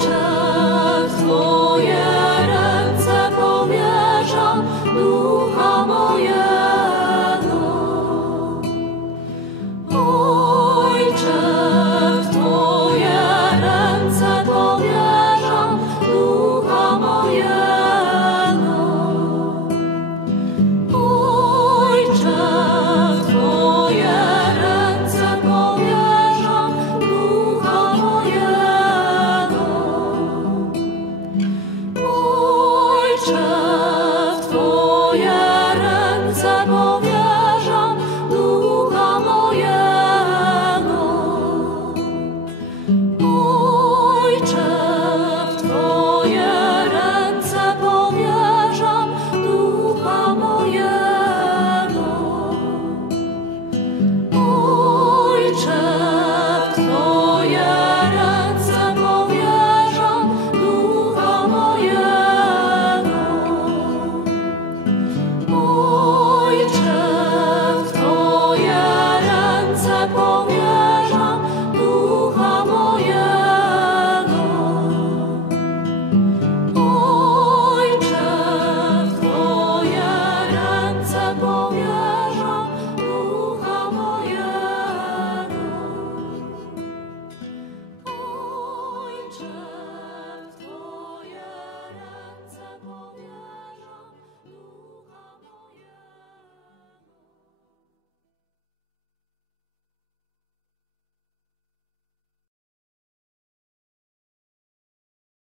这。着